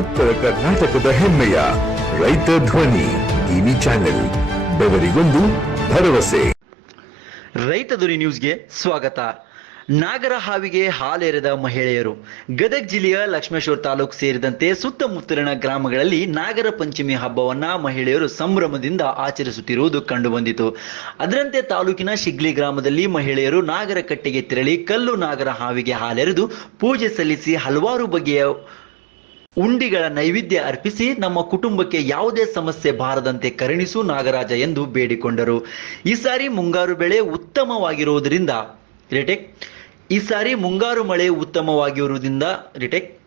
ಉತ್ತರ ಕರ್ನಾಟಕದ ಹೆಮ್ಮೆಯ ರೈತ ಧ್ವನಿ ಟಿವಿ ಚಾನೆಲ್, ಬೆವರಿಗೊಂದು ಭರವಸೆ. ರೈತ ಧ್ವನಿ ನ್ಯೂಸ್ಗೆ ಸ್ವಾಗತ. ನಾಗರ ಹಾವಿಗೆ ಹಾಲೆರೆದ ಮಹಿಳೆಯರು. ಗದಗ ಜಿಲ್ಲೆಯ ಲಕ್ಷ್ಮೇಶ್ವರ ತಾಲೂಕು ಸೇರಿದಂತೆ ಸುತ್ತಮುತ್ತಲಿನ ಗ್ರಾಮಗಳಲ್ಲಿ ನಾಗರ ಪಂಚಮಿ ಹಬ್ಬವನ್ನ ಮಹಿಳೆಯರು ಸಂಭ್ರಮದಿಂದ ಆಚರಿಸುತ್ತಿರುವುದು ಕಂಡುಬಂದಿತು. ಅದರಂತೆ ತಾಲೂಕಿನ ಶಿಗ್ಲಿ ಗ್ರಾಮದಲ್ಲಿ ಮಹಿಳೆಯರು ನಾಗರ ಕಟ್ಟೆಗೆ ತೆರಳಿ ಕಲ್ಲು ನಾಗರ ಹಾವಿಗೆ ಹಾಲೆರೆದು ಪೂಜೆ ಸಲ್ಲಿಸಿ ಹಲವಾರು ಬಗೆಯ ಉಂಡಿಗಳ ನೈವೇದ್ಯ ಅರ್ಪಿಸಿ ನಮ್ಮ ಕುಟುಂಬಕ್ಕೆ ಯಾವುದೇ ಸಮಸ್ಯೆ ಬಾರದಂತೆ ಕರುಣಿಸು ನಾಗರಾಜ ಎಂದು ಬೇಡಿಕೊಂಡರು. ಈ ಸಾರಿ ಮುಂಗಾರು ಬೆಳೆ ಉತ್ತಮವಾಗಿರುವುದರಿಂದ, ರಿಟೆಕ್. ಈ ಸಾರಿ ಮುಂಗಾರು ಮಳೆ ಉತ್ತಮವಾಗಿರುವುದರಿಂದ, ರಿಟೆಕ್.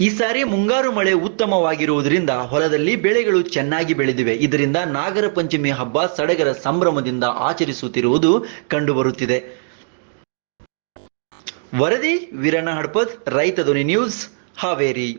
ಈ ಸಾರಿ ಮುಂಗಾರು ಮಳೆ ಉತ್ತಮವಾಗಿರುವುದರಿಂದ ಹೊಲದಲ್ಲಿ ಬೆಳೆಗಳು ಚೆನ್ನಾಗಿ ಬೆಳೆದಿವೆ. ಇದರಿಂದ ನಾಗರ ಪಂಚಮಿ ಹಬ್ಬ ಸಡಗರ ಸಂಭ್ರಮದಿಂದ ಆಚರಿಸುತ್ತಿರುವುದು ಕಂಡುಬರುತ್ತಿದೆ. ವರದಿ ವೀರಣ್ಣ ಹಡ್ಪದ್, ರೈತ ಧ್ವನಿ ನ್ಯೂಸ್ Haveri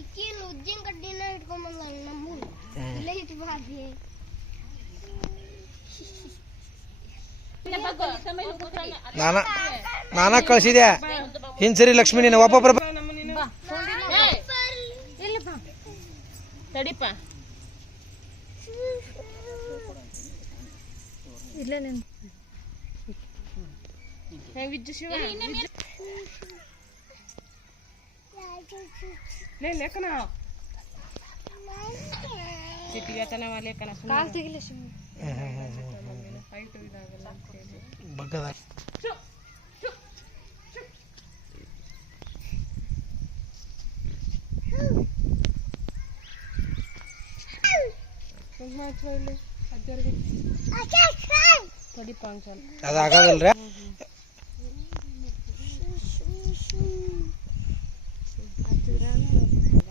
ಇಕ್ಕೇನು ಉದ್ದಿನ ಕಡ್ಡಿನ ಇಟ್ಕೊಂಬಂದ ನಮ್ಮ ಇಲ್ಲೇ ಇಟ್ಟು ಬಾದಿ ನಾನ ನಾನ ಕಳ್ಸಿದೆ ಹಿಂದ್ ಸರಿ ಲಕ್ಷ್ಮಿ ನೀನು ಒಬ್ಬೊಬ್ರ ತಡಿಪ ಹೆಂಗ್ ವಿಜ್ಜು ಶಿವ ಲೇ ಲೇಖನ ಸಿಟ್ಟಿಗೆ ತನವ ಲೇಖನ ಬಗ್ಗದ ತಡಿಪ ಒಂದ್ಸಲ ಅದು ಆಗೋದಿಲ್ರಿ